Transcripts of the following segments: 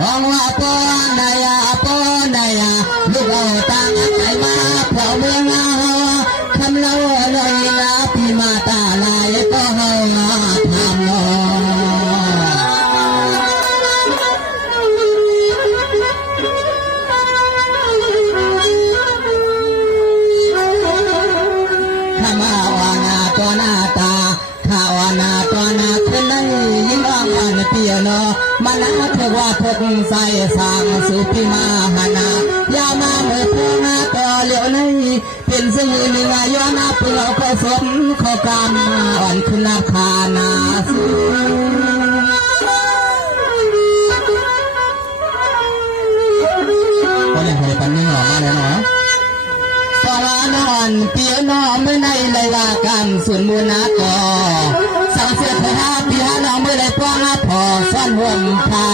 ลองว่าปอนายาปอนายาลูกเอาตังใจมาเผาเมืองเอาคำเล่าเลยนะพี่มาตาลายก็เฮาทำนอขมาวานาตัวหน้าตาข้าวนาตัวนาคืนนั้นยิ่งร้องวันเปียโนมันน่าเทว่าพกใส่สางสุพิมาหานายามาเมื่อพูนาต่อเหลียวในเป็นสิ่งหนึ่งย้อนนับเราก็สมข้อกรรมอ่อนคุณนาคานาสุก็ยังเคยปันนี่หรอมาแล้วเนาะสวรรค์นอนเปียโนเมื่อในเลยว่ากันส่วนมูนาต่อสังเสริฐหาปีหาน้องเมื่อไรป้องพอซ่อนห่วงผ้า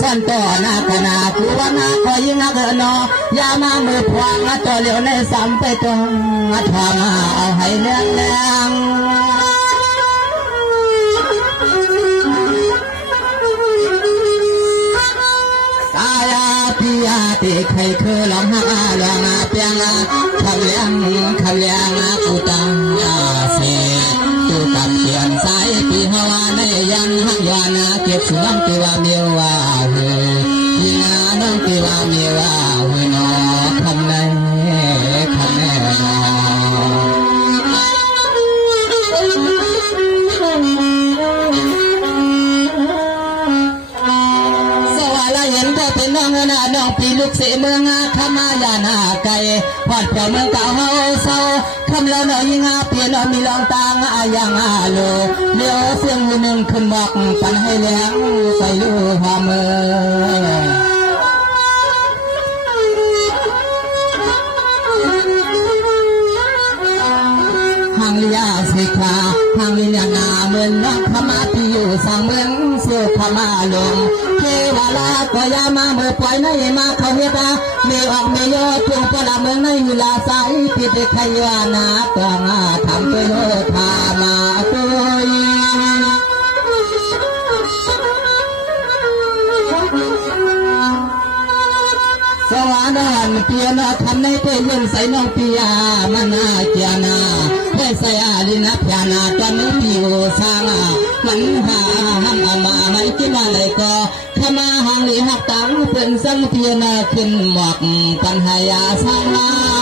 ซ่อนต่อหน้าคณะคือว่านาคอยยิ่งนักนอยามามือพวงต่อเหลียวในซ้ำไปตรงทำเอาให้เลี้ยงแรงตายาพิยาติใครคือหลงหาหลงเปียงขเลี้ยงกูตังเสตูกับเปลี่ยนสายปีฮาวาในยันหักวานาเก็บสุนัขตัวเมียวว่าเฮยิงน้องตัวเมียวว่าเฮนอคำไหนคำแน่นอเป็นน้องนาน้องปีลูกเสเมืองขมายานาไก่พอดเจ้าเมืองเก่าเฮาเศร้าคำแล้วน้อยยิงเปลี่ยนมีลองตางอย่างโลเลี้ยวเสียงมือหนึ่งขึ้นบอกปันให้เลี้ยงใส่ลูกหอมมือหางลิยาสิกาหางลิยานาเมืองนักขมาที่อยู่สั่งเมืองเสือขมาลงเทวาลาก็ยามาเมื่อปล่อยในมาเขาเมียตามีออกมีโยทวงปลาเมืองในเวลาสายติดขยานาต้องทำตัวทามาตัวสวรรค์เปียนทำในเพื่อนใส่น้องปียามานาเจียนาเพื่อใส่อาลินาพยานาตอนนี้ผิวสร้างมันหาห้ามมาไม่คิดอะไรก็ขมาห้องหลีหักตังเป็นสังเพียนขึ้นหมอกปัญหายาสร้า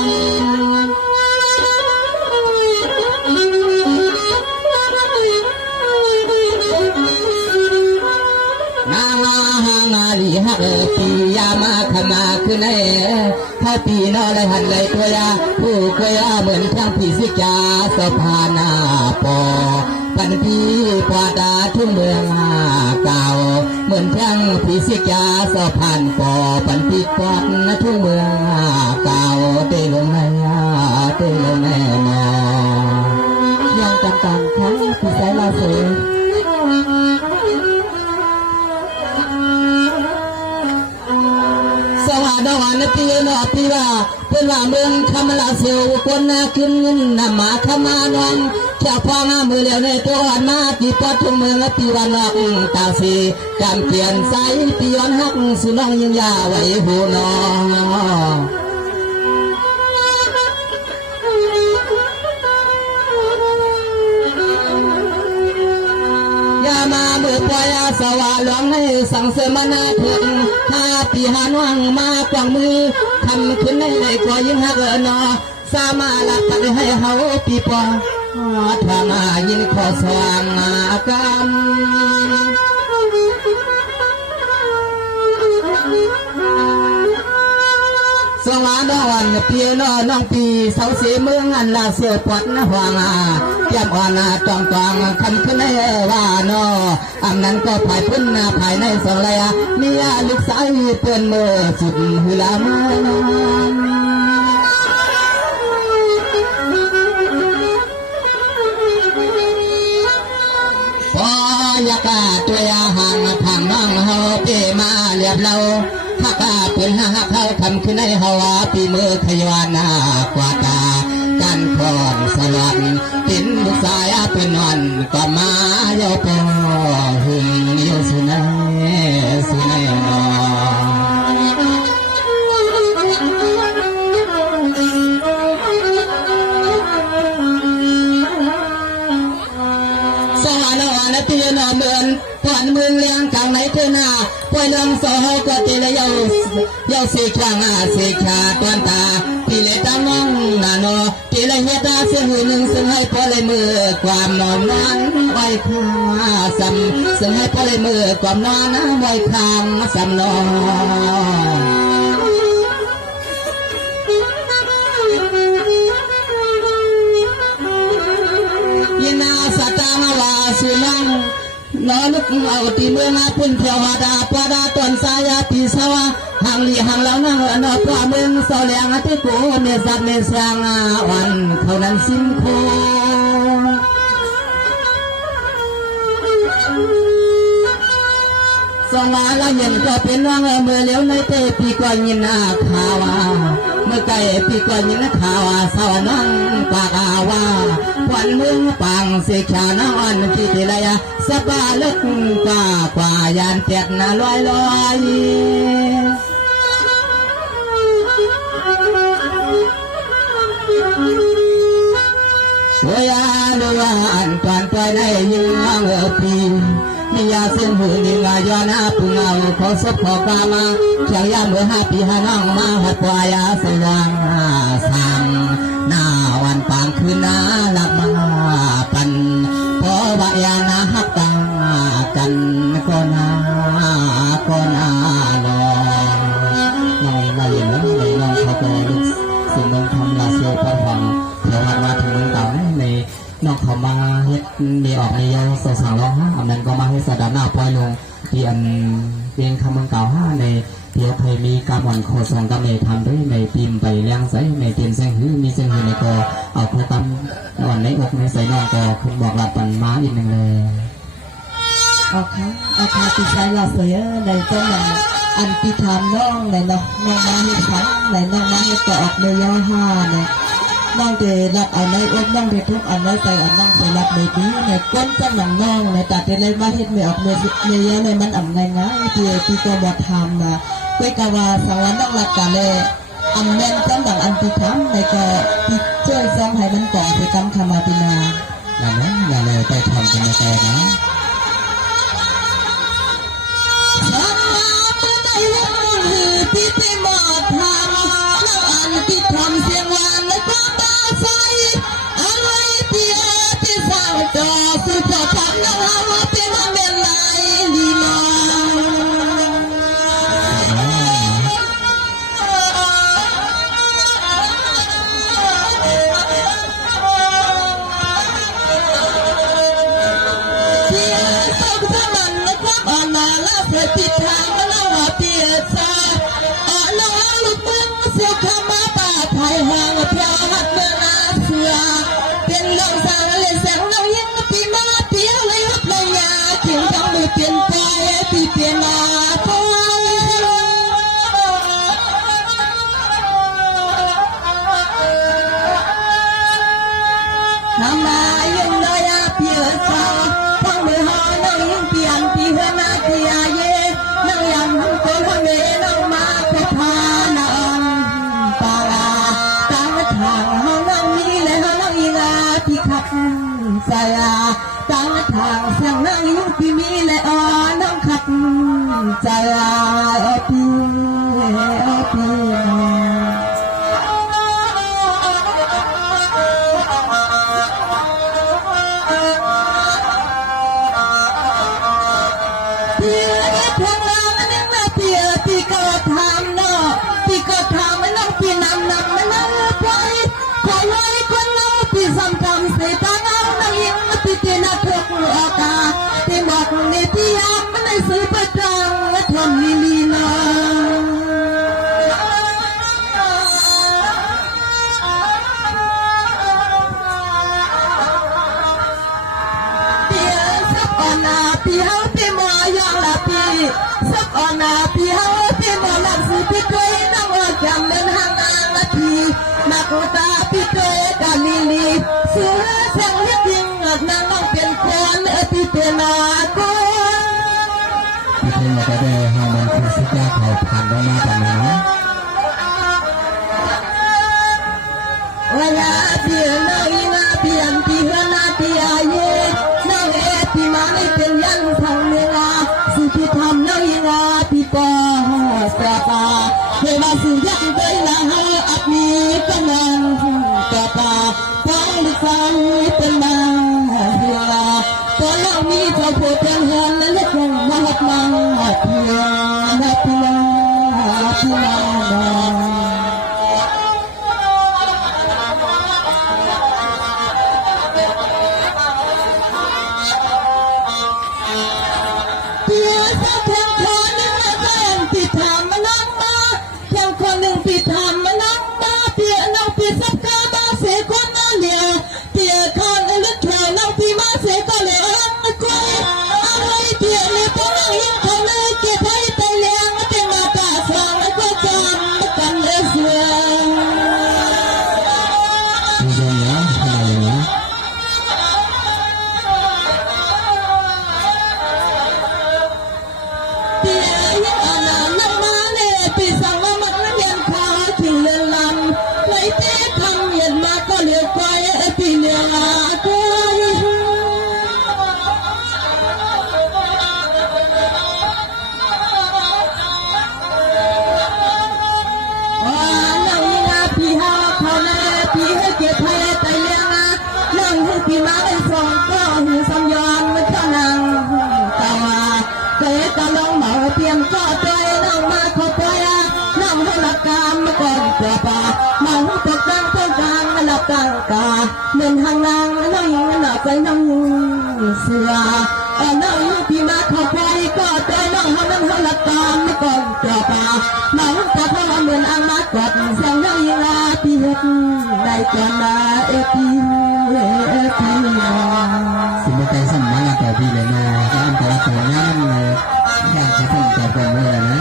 งลีฮักปียามาขมาคือในถ้าปีนอเลยหันเลยตัวยาผู้กวยเหมือนข้างผีสิกาสะพานาปอปันพีปาดาทุ่งเมืองเก่าเหมือนข้างผีสิกาสะพานปอปันพีปอดทุ่งเมืองเก่าเตลงในเตลงในมอยังต่างๆทั้งผีสายลาเสือสวัสดีวันปีนอปีว่าเป็นว่าเมืองคำลาเสียวคนน่าขึ้นเงินนำมาขมานอนเจ้าพ่อมามือเลี้ยวในตัวมากี่ปอดทุกเมืองปีวันนอกตาสีกำเปลี่ยนใสปีย้อนหักสุน้องยังยาไว้หูนอยามาเมื่อปล่อยสวะหลวงให้สังเสมนาถึงปีหานวังมากวางมือทำขึ้นในก็ยิ่งหักนอสามาลักไปให้เฮาปีปอถ้ามายิ่งขอสว่างกันสวรรค์วันเปียนน้องปีเสาเสียเมืองอันลาเสือปวดนะหวางแก้มอ่อนตองตองคำขึ้นในว่านออันนั้นก็ภายพื้นภายในสลายมีลูกสายเปื้อนมือสุดหือลามืออยากาตัวยาห่างทางน้องเฮาเปมาเรียบเราถ้ากาเป็นหักเขาทำขึ้นในเฮาปีมือขยานากว่าตาการคอนสลัดเป็นลูกสายเป็นนอนก็มาโยปอหึงโยสุนัยนอ เรื่องโซก็ตีเลยยาวสีขางสีขาตวนตาตีเลยตามองนาโนตีเลยเฮตาเสียงหนึ่งซึ่งให้พอเลยมือความนอนนั้นไว้ข้าซ้ำซึ่งให้พอเลยมือความนอนนั้นไว้ข้างซ้ำนอนยินาสตามาวาสุนังนอลุกเอาตีเมืองพุ่นเพียวหาดาปวาดาตอนสายาปีสวะหางลีหางเหล่านั้นนอปลาเมืองเสาแหลงที่กูเมสัดเมสางวันเขานั้นสิ้นโคสองมาละเย็นก็เป็นว่างเมื่อเลี้ยวในเตปีก่อนยินข่าวเมื่อไก่ปีก่อนยินข่าวสาวนังปากว่าวันเมืองปังเสกชานอนที่ติเลยสบาลึกกว่ายานเจ็ดลอยสวยเรืออันก่อนไปได้ยิงปีมียาเส้นหูนิงายอนาปุงเอาเขาสบขอกามาเชียงยาเมื่อ5 ปีน้องมาหัดปายาสว่างสังหน้าวันปางคืนนาหลับมาปันพอวายานาหักตากันก็นาลองน้องมาเรียนน้องเขาก็ลุกสิ่งน้องทำลาเซียวพระหวังเทวดาถึงเมืองเก่าในน้องเขามาเฮ็ดมีออกมียาสาวร้องห้าอันนั้นก็มาให้สดาหน้าปล่อยลงเปลี่ยนคำเมืองเก่าห้าในเดี๋ยวเคยมีการหว่อนโคสองกับในทำด้วยในทีมไปเลี้ยงใส่ในทีมเส้นหื้อมีเส้นหื้อในก็เอาคู่ตั้มอ่อนในอกในใส่น้องก็คุณบอกหลับปันม้าอีกหนึ่งเลยโอเคอาคาติชัยลาเสียในต้นหนังอันติธรรมน้องในน้องมาให้ขันในน้องมาให้ต่อออกในย่าห้าเนี่ยน้องเดรับเอาในอกน้องเดทุกเอาในใจอันน้องใส่รับในปีในก้นจังหนังน้องในตัดเดเลยมาเฮ็ดไม่ออกในย่าในมันอ่ำในง่ายที่ก็บอทำนะเพื่อกาวาสวรรค์น้องหลักกาเลยอันแม่นจังหนังอันติธรรมในก็ที่ช่วยซ้อมให้มันก่อนไปกำคำมาตินาอย่างนั้นอย่าเลยไปทำกันในแต่นะที่ไปหมดทางแล้วอันที่ทำเสียงหวานในความตาไฟอะไรที่สร้างจอคือพอทำแล้วเราเป็นเมลไลลีนอเสียงตกสมันในความอ่อนนาและเสียติดทางแล้วเราเปลี่ยนใจเสียคำมาป่าไทยห่างเพียงหัดเมื่อนาเสือเป็นลงสารเลยแสงเรายังปีมาเปียเลยฮับเลยยาถึงต้องมือเปลี่ยนใจปีเปลี่ยนมาพอทำมายังเลยเปลี่ยนใจทั้งมือหอนั่งยังเปลี่ยนปีเพื่อนาเกียเย่นั่งยังทั้งคนคนเมน้องมาเพชรพานาที่ขับสายตั้งทางเสียงนั่งยิ่งที่มีและอ่อนน้องขับใจพี่พี่ก็ทำเนาะพี่ก็ทำไม่ต้องพี่นำไม่ต้องไปไว้คนเราพี่ซ้ำทำเสียตาเอาหนังยิ่งพี่เจน่าทุกอากาที่หมดในที่ยามมันในสื่อประจังและทนลีนาเปียสับอ่อนนาพี่เฮาพี่มายองละพี่สับอ่อนนาพี่เฮาพี่มอหลังสื่อพี่เคยนั่งจำเป็นห่างนานละพี่นักตาพี่เคยกาลีเสือแสงเล็กยิงนางน้องเป็นคนพี่เป็นนาคนพี่เทมาได้ฮามันคือสิจ้าเขาผ่านได้มาแต่ไหนเวลาพี่น้องยังพี่อันพี่เฮนาพี่อาเย่น้องพี่มาไม่เป็นยันทางเวลาสิพี่ทำน้องยังพี่ สปาเวลาสุยักษ์ได้ละหาอับมีกำลังสปาฟังดิสันเป็นมาเฮียตัวเรามีเจ้าผู้เป็นเฮือนและเล็กลงมาหักมังเพียนับเพียเพียเพียสักแข่งคนหนึ่งมาแข่งปีทำมานั่งมาแข่งคนหนึ่งปีทำมานั่งมาเพียน้องปีสักกามาเสียคนมาเหลียวเพียคนลึกแถวน้องปีมาเสียก็เหลียวกล้วยอะไรเพียเลยพวกเรายิ่งเขาเลยเก็บไว้แต่เลี้ยงแต่มาตาสองแล้วก็จำกันเลยเสียเปียยังอ่อนนั่งมาเนี่ยปีสั่งมามันเรียนพาถึงเรือนลำไหนเต้ทำเย็นมาก็เหลียวไปปีเหลียวลาก็นั่งยิงปีหาเขาแน่ปีให้เก็บให้แต่เลี้ยงนั่งให้ปีมาได้สองก็หูสำยอนไม่เท่านังตามาเกิดกำลังเหมาเตรียมก็ใจนั่งมาขอไปนั่งให้หลักการมาก่อนกว่าป่ามาหูตกดังเท่ากลางหลับตั้งกาเดินทางนางนั่งยิงหลับใจนั่งเสือนั่งปีมาขอไปก็ใจนั่งให้นั่งให้หลักการมาก่อนกว่าป่ามาหูตกดังเหมือนอังมากอดเสียงนั่งยิงปีเฮ็ดได้ก่อนนะปีสิบใจสมัยต่อพี่เลยเนาะก็อันตรายตัวงานเลยแค่จะส่งต่อกันเลยนะ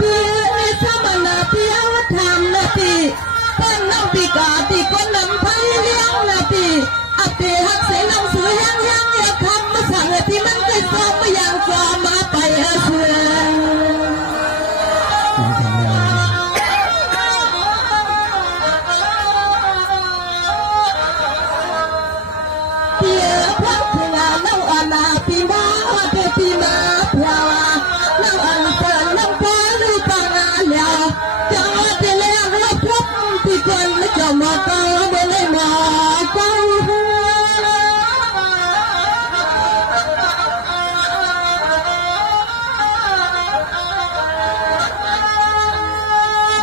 ปีนี้ถ้ามันนาปีเอาทำนาปีต้นน้ำปีกาปีก้นน้ำไผ่เลี้ยงนาปีอาปีหักเสียน้ำสูแห้งแห้งอย่าทำมาสั่งที่มันเคยซ้อมมาอย่างซ้อมมาไปเสื่อมเปียพักเพื่อน้องอ่อนปีมาเพื่อปีมาเพื่อน้องอ่อนเปิดน้องฟ้าหรือปังเหลียวจังหวะที่เลี้ยงรับพบที่คนไม่จำมาเก่าไม่ได้มาเก่า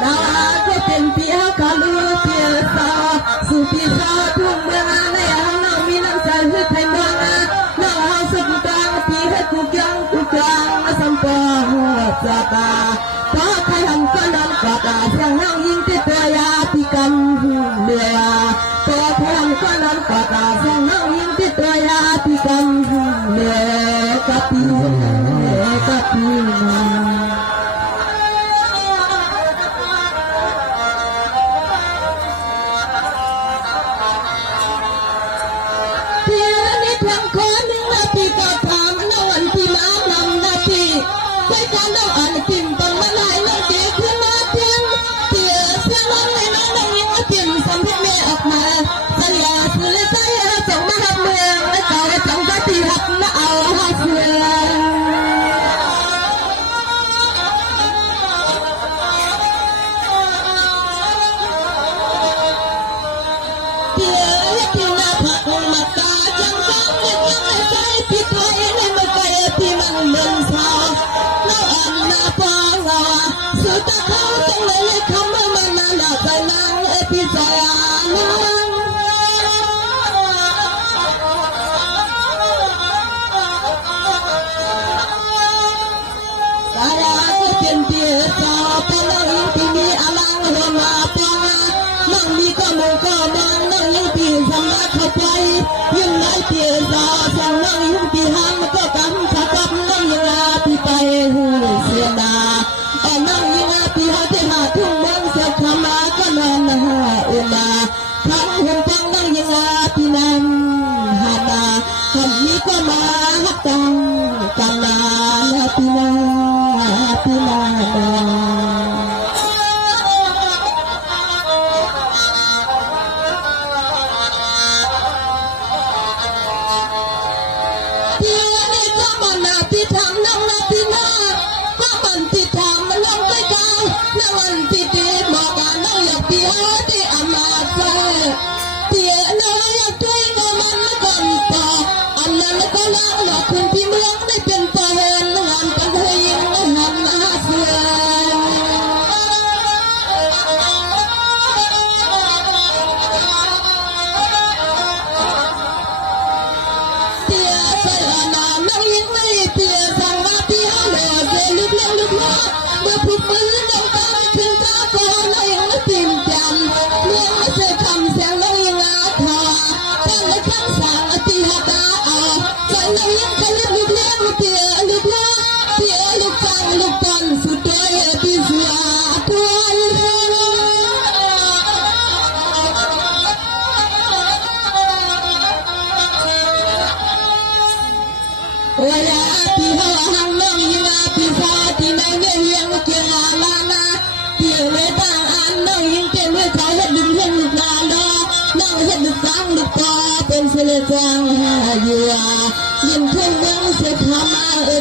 ดาก็เป็นเปียกาลูเปียสาสุปีสาทุ่งเมืองในน้องมีน้ำใจให้ไทยเมืองน้องเอาสุกกลางปีให้กูยังสัมปะหัวจักาพอใครทำก็น้ำกอดเสียงน้องยิงที่ตัวยาที่กันเดือพอใครทำก็น้ำกอดเสียงน้องยิงที่ตัวยาที่กันเดือกับปีกับปีเพียนิดเพียงคนหนึ่งนาทีก็ทำน้องวันที่มาลำนาทีใจการน้องอ่านกินตอนมาไหนน้องเก๋ขึ้นมาเพียงเพียเสียงน้องเลยน้องยังมาเปลี่ยนสัมผัสแม่ออกมาสัญญาสื่อใจส่งมาหักเมืองและต่อจังใจที่หักมาเอาหักเสือเพียที่หน้าผักมาตาจังจังยังใจพี่ไทยในมาไกลที่มันเหมือนสาวน้องอ่านหน้าปองสุดตาเขาต้องเลยคำว่ามันน่าใจนางพี่ใจน้องสาราก็เป็นเพียสาวพอน้องยิ่งที่มีอลังหัวมาปองน้องมีก็มองก็มองน้องยิ่งที่สมาเข้าไปยิ่งไหนเพียสาวสั่งน้องยิ่งที่ห้ามก็กำชักกับน้องยิ่งที่ไปหูเสียดาน้องยิ่งที่หาที่หาทุ่งเมืองเสียขมาก็นอนหาอุลาทำหุ่นฟังน้องยิ่งที่นั่นหาดาคำนี้ก็มาหักตังกันนาที่นาที่นาเพียนี่ก็มันนาพี่ทำน้องนาพี่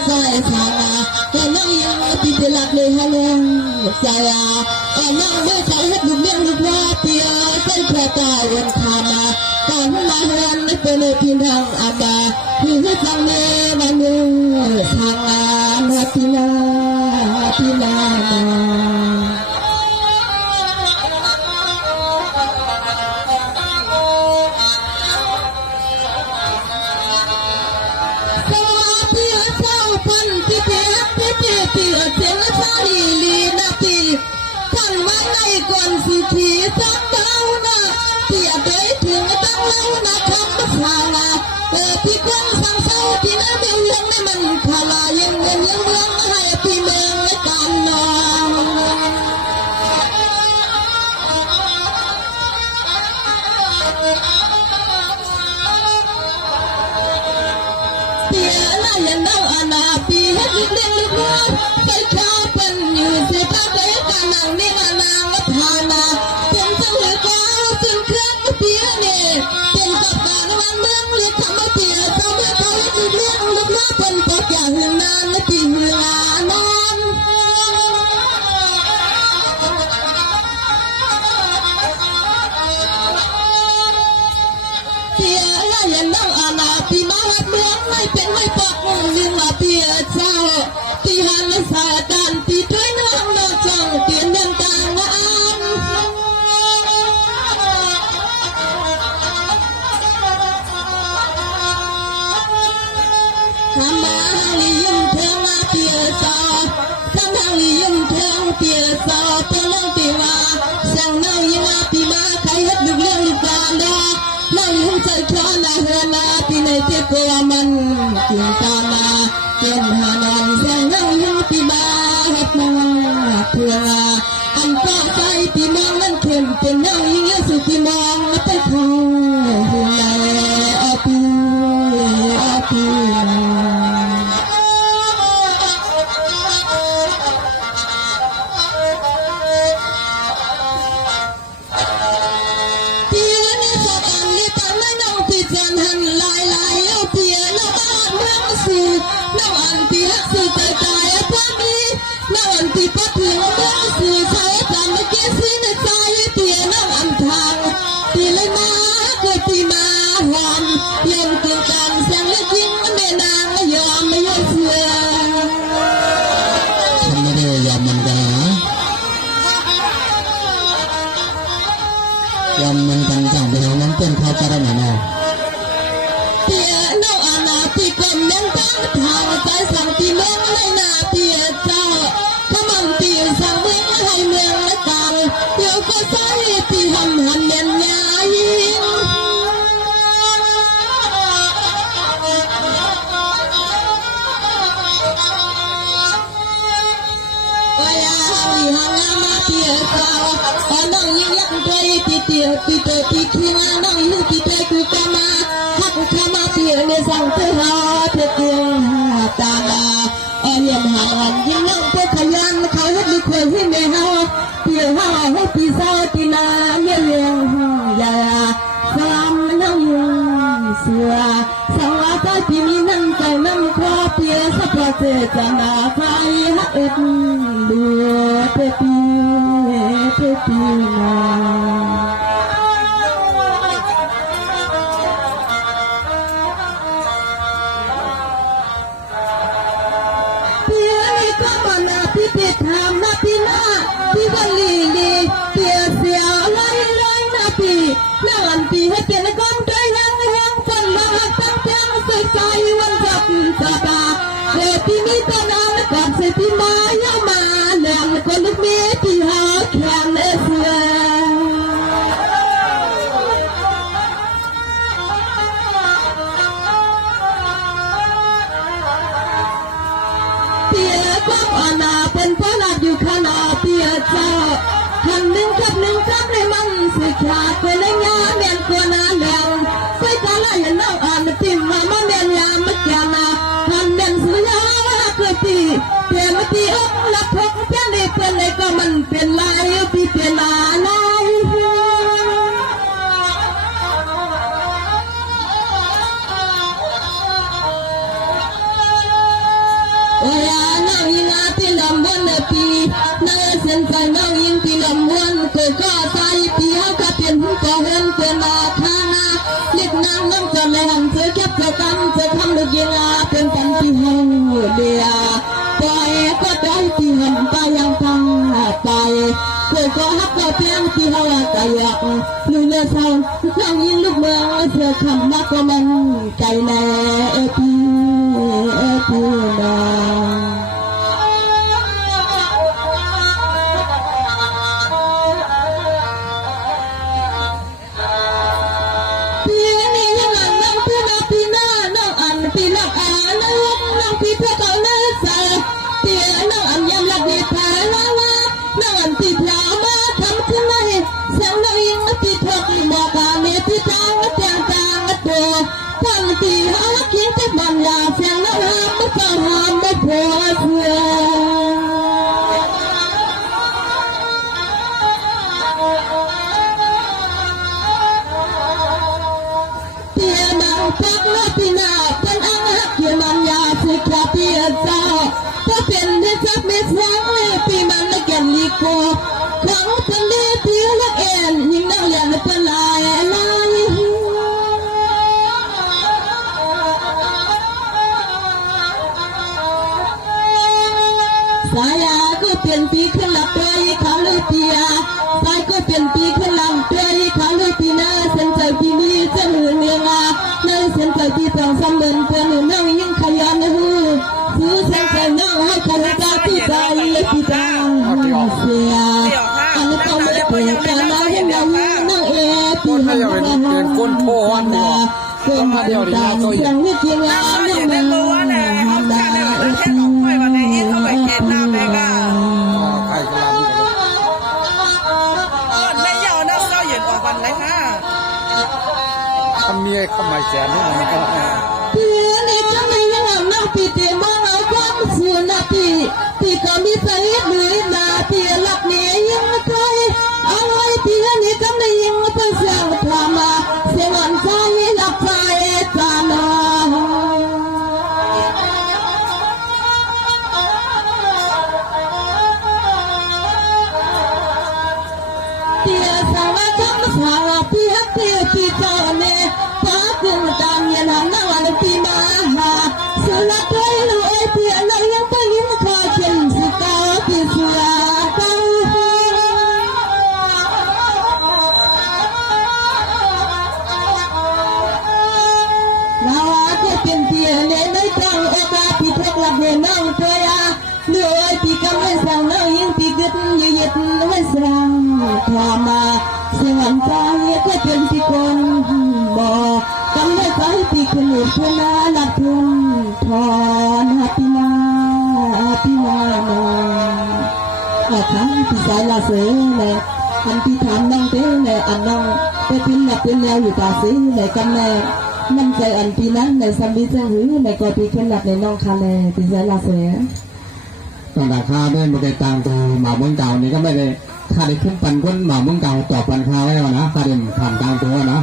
ใจสาวแต่น้องยังปีเดียรักเลยฮะน้องใจน้องไม่ใจให้ลูกเลี้ยงลูกว่าเปียเป็นแค่ตายวันคามาการมาเฮือนไม่เป็นพินทางอาบาพี่ให้ฟังเมื่อวันนึงทางนาพินาพินาก่อนสิทีสักเท่านะเปียได้ถึงตั้งเล่านะคำภาษานะพี่คนสังเศร้าที่นั่นเลี้ยงให้มันขลายังเลี้ยงให้พี่เมืองในการนอนเปียน่ายังเน่าอนาปีให้ลูกเลี้ยงลูกน้อยไปข้าวเป็นอยู่เสียผ้าเด็กกันนางนี่มานางและพานาเป็นจังเลยก็เป็นเครื่องเปียเนี่ยเป็นกับการวันเมืองเรียกคำว่าเปียเจ้าเมื่อเขาลูกเลี้ยงลูกน้อยเป็นปอกอย่างนานและปีเวลานอนเปียน่ายังเน่าอนาปีมาวัดเมืองไม่เป็นไม่ปอกลืมมาเปียเจ้าที่หันสาการปีด้วยน้องน้องจังเตียนเดินตางงานทำมาลียมเทืองมาเปียซอทำมาลียมเทืองเปียซอเป็นน้องปีมาสั่งน้องยังมาปีมาใครฮัดลูกเลี้ยงลูกการดาน้องยุ่งใจคลอนนาเฮือนาปีในเจ็บตัวมันกินตามาเจ็บหานอนแสงน้องยุ่งปีมาฮัดมาเพื่ออันก็ใจปีมองนั้นเข้มเป็นน้องยิ่งสุดปีมองไปคอยหัวใจอาปีอาปีน้องอันที่ฮักสื่อใจใจพวกนี้น้องอันที่พัดถึงเมื่อสื่อใช้จำไม่เกี่ยสิในใจเตียน้องอันทางตีเลยมาเกิดตีมาหอมยังเกิดการเสียงเล็กยิ่งแม่นางไม่ยอมไม่ยอมเชื่อฉันไม่ได้ยอมมันกันนะยอมมันกันจังไปแล้วนั้นเป็นเขาจะได้ไหมเนาะเตียน้องอาณาที่กลมเลี้ยงตั้งทางใจสั่งที่เมืองให้นาเตียเจ้าถ้ามันเตียสั่งเมืองให้เมืองละกันเดี๋ยวก็ใส่ที่หันเมียนยายิงน้องยิ่งยักษ์ใจปีเตียวปีโตปีขี้งาน้องยิ่งปีใจคือกามาหักขามาเตียวในสั่งเธอหาเธอเตียวตามาเยี่ยมหาวันยิ่งน้องเพื่อขยันเขาให้ลูกเคยให้แม่เฮาเตียวหาให้ปีเศร้าตีนาเยี่ยมเลี้ยงยาสามน้องเสือสาวใจปีนี้นั่งใจนั่งคอเตียวสัพพะเจตนาใครฮักเอ็ดดูเตปีเตปีนาเปียนี่ก็มานาพี่เปียทำนาพี่นาพี่วันลีลีเปียเสียวไล่นาพี่นาวันพี่ให้เปียก้อนใจยังฝนมาตั้งเตียงใส่ใจวันจับตาพี่มีตานาและกับเสพี่มาเยามาแหลมคนลูกเมียที่หาแขนเสือเปียความอาณาเป็นพระราชอยู่ขนาเปียเจ้าหันหนึ่งกับให้มันสิขาดไปเลยงาเมียนกว่านาแหลมไปตาละเห็นน้องอ่านพิมพ์มาเมียนยาไม่แก่นาหันเมียนสุยาเกิดปีเปลี่ยนปีอกลับพกเปลี่ยนในเปลี่ยนในก็มันเปลี่ยนลายปีเปลี่ยนมาลายเ ในเส้นใจน้องยิงที่ลำวนก็ใจเปียวก็เปลี่ยนก็เห็นเปลี่ยนมาข้างหน้าเล็กนางน้องจะไม่หันเธอแคบเธอกันจะทำลูกยิงเป็นกันที่เฮาเดียปล่อยก็ได้ที่หันไปยังทางไปก็ฮักก็เพียงที่เฮาก็อยากลุยเลือดเศร้าน้องยิงลูกเมืองเธอคำนักก็มันใจแน่พี่น้องพี่เพื่อเขาเลิกใส่เตี้ยน้องอันยำหลักดีแพ้ว่าน้องอันติดลามาทำขึ้นมาเสียงน้องยิงติดทอกบอกกันเมียที่จางเตียงจางตัวทั้งตีหาเขียนจะบันยาเสียงน้องห้ามไม่ฟังห้ามไม่พอเพื่อเตี้ยบางพักน้าพี่นาเป็นอังหักเกี่ยมันยาสิกาเตี้ยเจ้าก็เป็นได้จับไม่ฟังเลยปีมันละแก่นลีโกของเป็นได้เตี้ยละเอ็นยิ่งน้องยันเป็นลายสายาก็เปลี่ยนปีขึ้นหลับตัวยี่ขาเลยเตียสายก็เปลี่ยนปีขึ้นหลังตัวยี่ขาเลยปีหน้าเส้นใจปีนี้จะหือเมียมาเนื้อเส้นใจปีสองสามเดือนตัวหนูน้องยิ่งขยันนะฮู้ซื้อเส้นใจน้องให้ขยันจากที่ใจเลยปีจางเสียอันนี้ก็ไม่เปิดกันมาให้น้องน้องปีหันมาเป็นคนโพนนะคนมาเดียวดีนะตัวยังไม่กินงานน้องแม่ฮันดาปี ใครกำลังทำเมียเข้ามาแสนนี่มันก็พี่นี่จะไม่ยังน้องพี่เตมองเอาความสูญนะพี่ก็มีใจหรือนาพี่หลักเนี่ยยังเคยเอาไว้พี่นี่จะไม่ยังต้องเสียงพามาเสียงอ่อนใจหลับใจจานอเตี้ยสาวจำสาวพี่ฮักเตี้ยพี่เจ้าเนี่ยฟ้าคงตามยันหันหน้าวันพี่มาหาสุนัขไว้ลูกเอ้ยเตี้ยเรายังไปลิ้มคอเช่นสุดาพี่สุราตั้งเราจะเป็นเตี้ยเนี่ยในจังโอกาสพี่พกหลับเห็นน้องเตี้ยเลือยพี่กำลังสั่งน้องยิ่งพี่กึศยืดไว้สั่งทอมาเสียงใจก็เป็นพี่คนบอกกำลังใจพี่คนหนุ่มเพื่อนหลับทุนทอนพี่นาน้องทั้งพี่สายลาเสือเลยอันพี่ทำน้องเต้เลยอันน้องไปพิมพ์หลับเป็นแนวอยู่ตาสีเลยกันแน่มั่นใจอันพี่นั้นในสามีเจ้าหือในกอพี่คนหลับในน้องคาเลพี่สายลาเสือตั้งแต่ข้าไม่ได้ตามตัวหมาเมืองเก่านี่ก็ไม่ได้ข้าได้ขึ้นปันก้นหมาเมืองเก่าต่อปันข้าวแล้วนะข้าได้ทำตามตัวนะ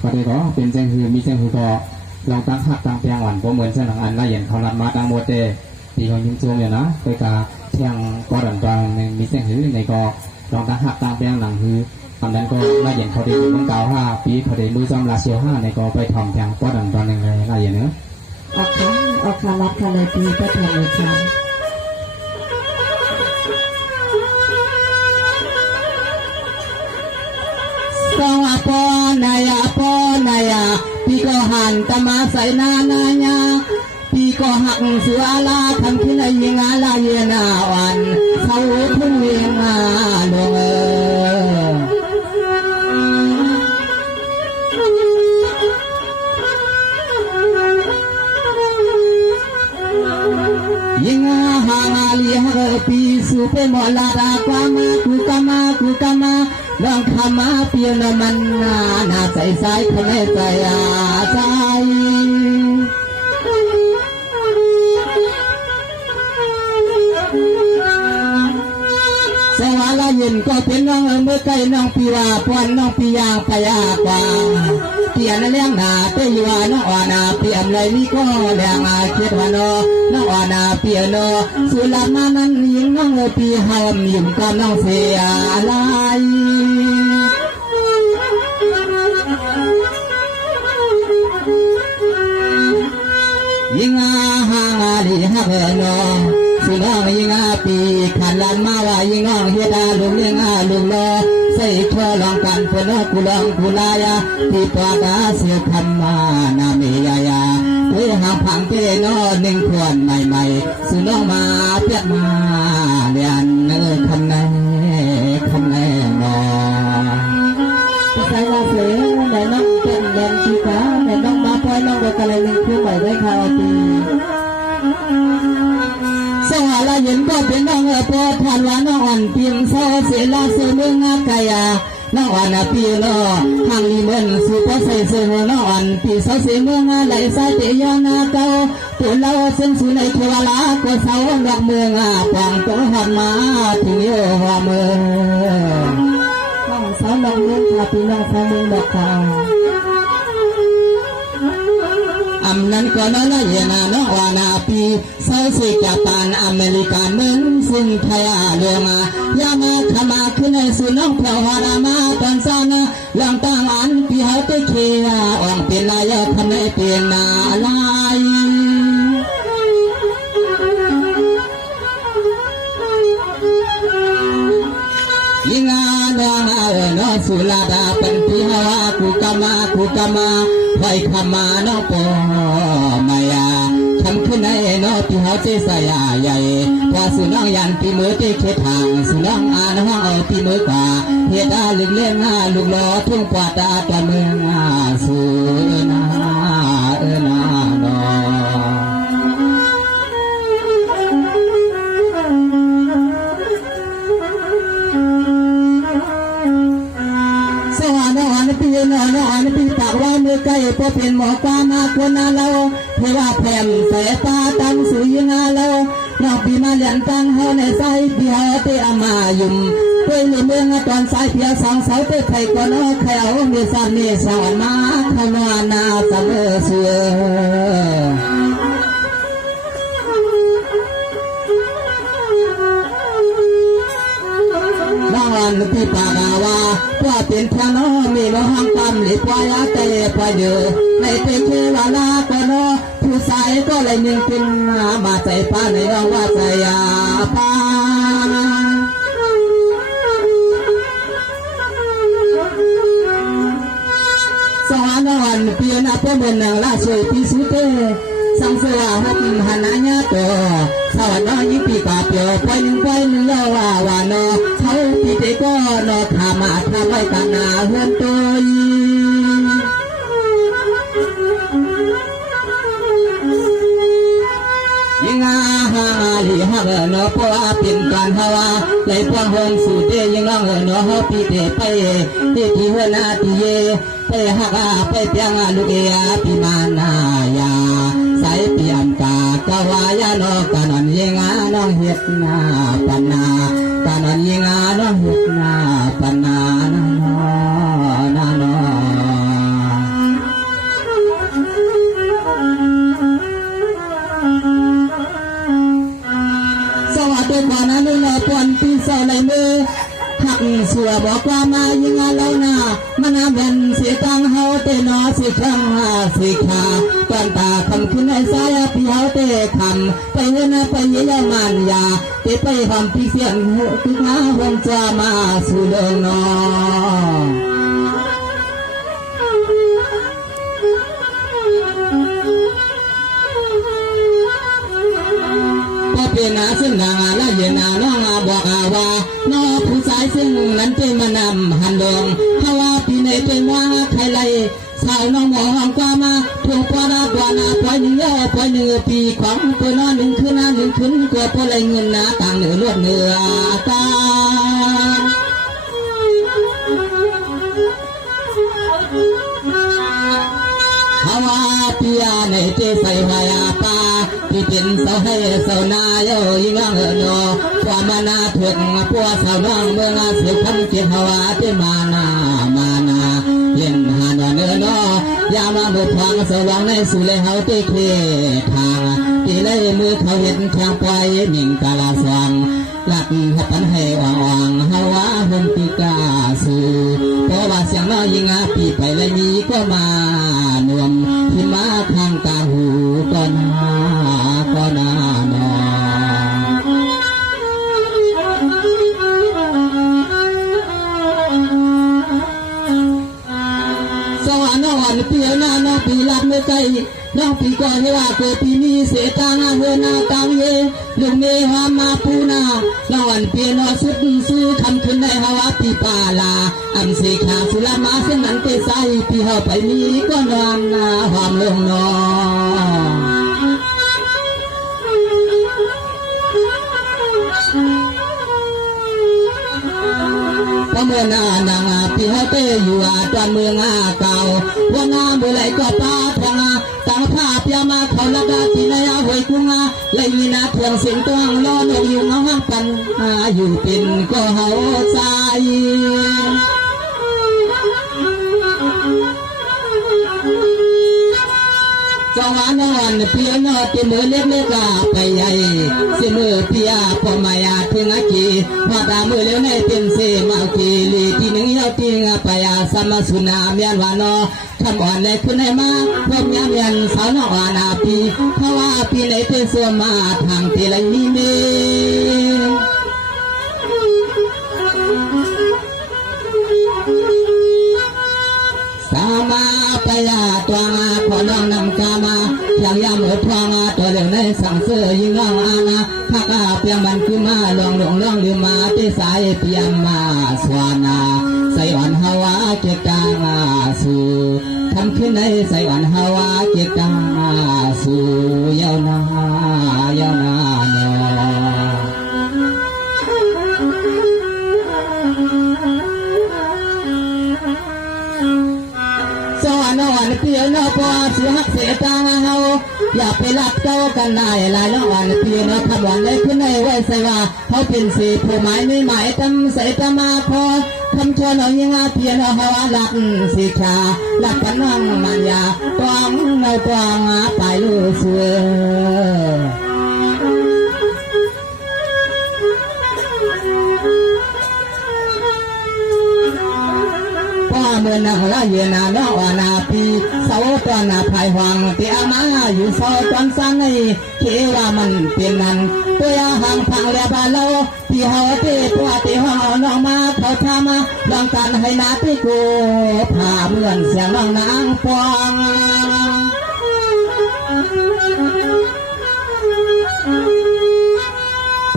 พอได้ก็เป็นเจ้าหือมีเจ้าหือก็ลองตั้งหักตั้งเพียงหวันก็เหมือนเส้นหลังอันละเอียดเขานัดมาตั้งโมเตตีของยิ้มจวงเนี่ยนะโดยการเที่ยงก็ดันตรังมีเจ้าหือในก็ลองตั้งหักตั้งเพียงหลังหือตอนนั้นก็ละเอียดเขาได้เมืองเก่า5 ปีเขาได้มือจำลาเชียว5ในก็ไปทำเพียงก็ดันตรังในละเอียดเนื้อออกคารับคาเลยปีก็ทำเลยจ้าสวะปอนายาพี่ก็หันตมาใส่นายาพี่ก็หักเสือลาทำที่ไหนยิงลาเยนาวันเขาทุ่งเวียงลงยิงหางาลีฮะปีสุเปมอลาดากามาคุกามาลองขมาเปียนมันนาใส่สายทะเลใจใจสวาลาเย็นก็เป็นน้องเมื่อไกลน้องปีว่าปวนน้องปียางไปกว่าเปียนเลี้ยงนาเตยว่าน้องอ่อนเปียมเลยนี่ก็เลี้ยงเคิดว่าน้องอ่ วานาเปียโนสุลามานั้นยิงน้องปีหอมยุ่งกับน้องเสียอะไรยิงหางาลีฮักโนสุน้องยิงปีขันลันมาว่ายิงน้องเฮดาลุงเลี้ยงลุงโลใส่ทั่วลองกันเพื่อนกุลองกุลายาที่ปากาเสียคำมานาเมียยาเพื่อหาผังเตโนหนึ่งควรใหม่ๆสุน้องมาเปียกมาเรียนคำไหนนอพี่ชายลาเสือในน้องเป็นแดนชีฟ้าในน้องมาปล่อยน้องบอกอะไรหนึ่งคือใหม่ได้ข่าวตีสวัสดีเย็นก็เป็นน้องพอทานว่าน้องอันเพียงเศร้าเสียลาเสือเมืองกายาน้องอันปีโลทางนี้เหมือนสุภาษิตเสือน้องอันปีเศร้าเสียเมืองไหลสายเตียนาเก่าตัวเราเส้นสุในเทวลาก็เศร้าดอกเมืองปางตัวหันมาถึงโยหัวเมืองน้องสาวน้องเมืองพาพี่น้องสาวเมืองดอกขาวอำนั้นก็นั่นเยนาน้องวานาปีเศร้าสิจาปานอเมริกาเมืองซึ่งไทยเรือมายามาขมาขึ้นในสุน้องเผาหารามาตอนซานะหลังตั้งอันปีเขาเตเคียอ่องเป็นนายกทำให้เปลี่ยนนาลายยิงาดานอสุลาดาเป็นพิหาวกูกามาไว้ขมาน้อปอมายาทำขึ้นในน้อที่เขาเจสายาใหญ่พอสุน้องยันปีมือเตเขทางสุน้องอ่านห้องเอาปีมือกว่าเฮดาลึกเล่นลูกล้อทุ่งกว่าตาตะเมืองสุนานาดออันปีปากว่ามือใกล้พอเป็นหมอความมาคนนาเราเทว่าแผ่นใส่ตาตั้งสุยงาเรานอกปีมาเลียนตั้งเฮาในใส่เพียวเตอมายุ่มเพื่อเมืองตอนสายเพียวสองเสาเตไทยก็นอแขวมีสันนี่สอนมาขนวนาเสมอเสือวันที่ปากว่าว่าเป็นพระน้องมีโลหังกำหรือปลายเตะปลายเดือในเตเควลาก็นอผู้ชายก็เลยยังเป็นมาใจป้าในน้องว่าใจป้าสวรรค์วันเปลี่ยนเพื่อเมืองล่าสวยพิสุเตสังเสวะหันหันญาโตสวรรค์ยิ่งปีกาเปียวไปหนึ่งเล่าวานอเขาปีเตก็นอขามาทำไว้กันนาเฮือนตัวยิงหาลีฮักนอปัวเป็นการฮาวาไหลพวงหงสุเตยังน้องนอเขาปีเตไปเตที่หัวนาตีเยไปฮักไปเปียงลูกเอียปีมานายาใส่เปียมกากะวายานอกะนอนยิงน้องเฮ็ดนาปนากะนอนยิงน้องเฮ็ดนาปนานาโนสวัสดีก่อนนะนี่เราปนปีเสาในมือหักสัวบอกว่ามายิงเราหน้ามันเป็นสีตังเฮาเตนอสีข้างสีขาตอนตาคำขึ้นในสายพี่เฮาเตคำไปเงินไปเยี่ยมมันยาเตไปหอมพี่เสียงทุกน้าหงจะมาสู่เดินนอเป็นซึ่งนางละเยนาน้องบอกว่าน้อผู้ชายซึ่งนั้นเจมานำหันดงเพราะว่าพี่ในเป็นว่าใครไล่สาวน้องมองกว่ามาถูกปาราปานาปล่อยเนื้อปล่อยเนื้อปีของตัวนอนหนึ่งคืนหนึ่งคืนตัวปล่อยเงินนาต่างเหนือลวดเนื้อตาฮาวาปียในเจใส่หายาปาที่เป็นเสาให้เสานาโยยิงเงอความมานาถึงปัวสาวน้องเมืองเสียคำเกียรติฮาวาเจมานาเย็นหานเนื้อยามาบุพฟังสว่างในสุเลเฮาเตเคทางเต ตีเลยมือเขาเห็นทางปล่อยมิ่งตาลาสว่างหลักหับปันให้วางเฮาว่าหุ่นปีกาสู่เพราะว่าเสียงน้อยยิงอาปีไปเลยมีก็มานวมที่มาข้างตาหูก็นานอสวรรค์นอนเปียวหน้าน้องปีลัดเมื่อไกลน้องปีก่อนว่าเกิดปีนี้เสตางาเฮือนาตังเยลุงเมหามาปูนาน้องวันเปียนอสุดสู้คำขึ้นในฮาวาปีปาลาอันเสกขาสุลามาเส้นนั้นเตใสปีเฮาไปมีก็นอนนาหอมลงนอพระเมื่อนานางพี่เฮาเตอยู่ตอนเมืองเก่าวันนาเมื่อไรก็ป้าพงตั้งผ้าเปียมาเขาละกาที่นายหวยกุ้งเลยมีนาทวงเสียงต้องรอลงอยู่ห้องกันอยู่เป็นก็เฮาใจจังหวะนอนเพียนอตีมือเล็กๆไปใหญ่เสมือเพียพอมายาถึงอากีพอตามือเลี้ยวในเป็นเสมากีลีที่หนึ่งยาวตีงไปสามสุนาเมียนวานอคำอ่อนเลยขึ้นให้มาพบยามยันสาวนอนาปีเพราะว่าปีไหนเป็นส่วนมาทางที่ไรมีเมสามาปยาตัวมาขอน้องนำกามาอย่างยามเหมือทองตัวเหลืองในสั่งเสื้อยิงน้องอาพักเปียมันคือมาลองลืมมาที่สายเปียมมาสวานาใส่อ่อนฮาวาเกตังสู่ทำขึ้นในใส่อ่อนฮาวาเกตังสู่ยาวนาเนาสวรรค์นอนเพียนพอสุหักเสตาเฮาอย่าไปรักเจ้ากันนายลายนอนเพียนทำวันได้ขึ้นในไว้ใส่ว่าเขาเป็นสีผู้หมายไม่หมายตั้มใส่ตามาพอทำชวนเอายังเพียนเฮาลักสีชาลักพันนังมันยาตวงในตวงไปลูสวยเมื่อนาละเยนาโนวานาปีเสาตอนนาภายหวังที่อามาอยู่โซตอนสันในเทว่ามันเป็นนั้นตัวยาหางพังเรียบาโลที่หอเตตัวที่หอน้องมาเขาทำลองกันให้นาที่กูผ่าเหมือนเสียงน้องนางฟอง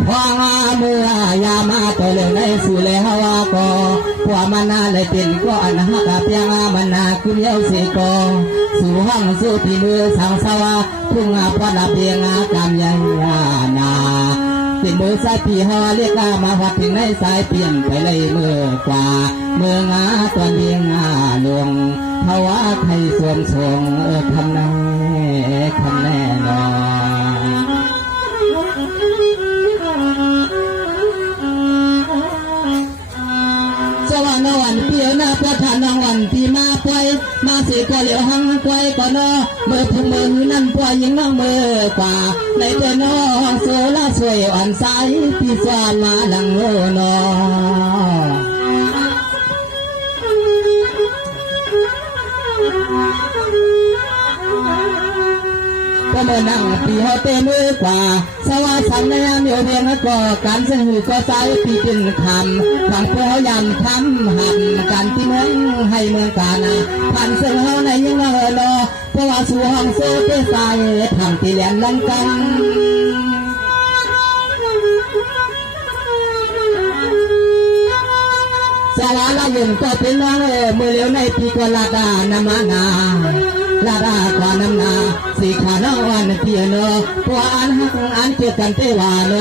พองเมื่อยามาตัวเรื่องในสู่เลยฮาวาก็พวมันนาเลยเป็นก็อันหักเพียงมันนาคุ้มเย้าสิกอสู่ห้องสู่ที่มือสังสวะทุ่งพอละเพียงกำยังนาเป็นมือสายพี่ฮาเรียกมาวัดถึงในสายเปลี่ยนไปเลยเมื่อกว่าเมื่องาตอนเบียงลงภาวะไทยสวมทรงคำแน่นอนนวันเปียวนาประธานนวันที่มาปล่อยมาสิก็เหลียวหังปล่อยก็นอเมื่อถึงมือนั่นปล่อยยิงน้องมือกว่าในเจ้าน้องโซลาสวยอ่อนใสที่สวนมาดังโลนอก็เมื่อนั่งปีเฮาเตมือกว่าสวัสดิ์สันในยามเดียวเพียงก็การเสนอก็ใจปีเป็นคำขังเพื่อยำคำหันกันที่เมืองให้เมืองกาณผ่านเสือในยังรอเพราะว่าสู่ห้องโซ่เตใส่ทำที่เลี้ยงลังกันสาระละยุ่งก็เป็นน้องมือเลี้ยวในปีกลาดานามนาลาดาควานำนาสีขานวันเพียโนพวอันหักอันเกี่ยวกันเตวาโน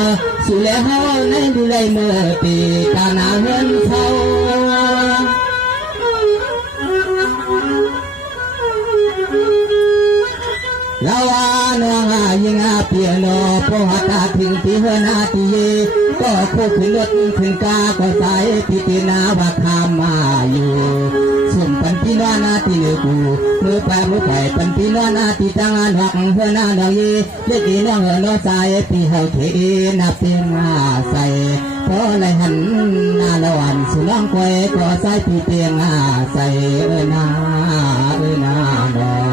สุเลเฮาในดูแลเมื่อปีกานาเงินเขา ลาวานวงยิงเปียโนโพหัตถึงปีเฮนาตีก็คู่ขึ้นรถขึ้นกาก็ใจพิจารณาว่าคำมาอยู่สุ่มปันพี่นานา ที่เนื้อกูมือปลามือไก่ปันปีนอนอาทิตังอันหักเฮือนาดอกยีเล็กดีน้องเฮือนอใจปีเฮาเทนับเพียงอาใส่พอไรหันนาละวันสุน้องควยก็ใส่ปีเตียงอาใส่นาดอก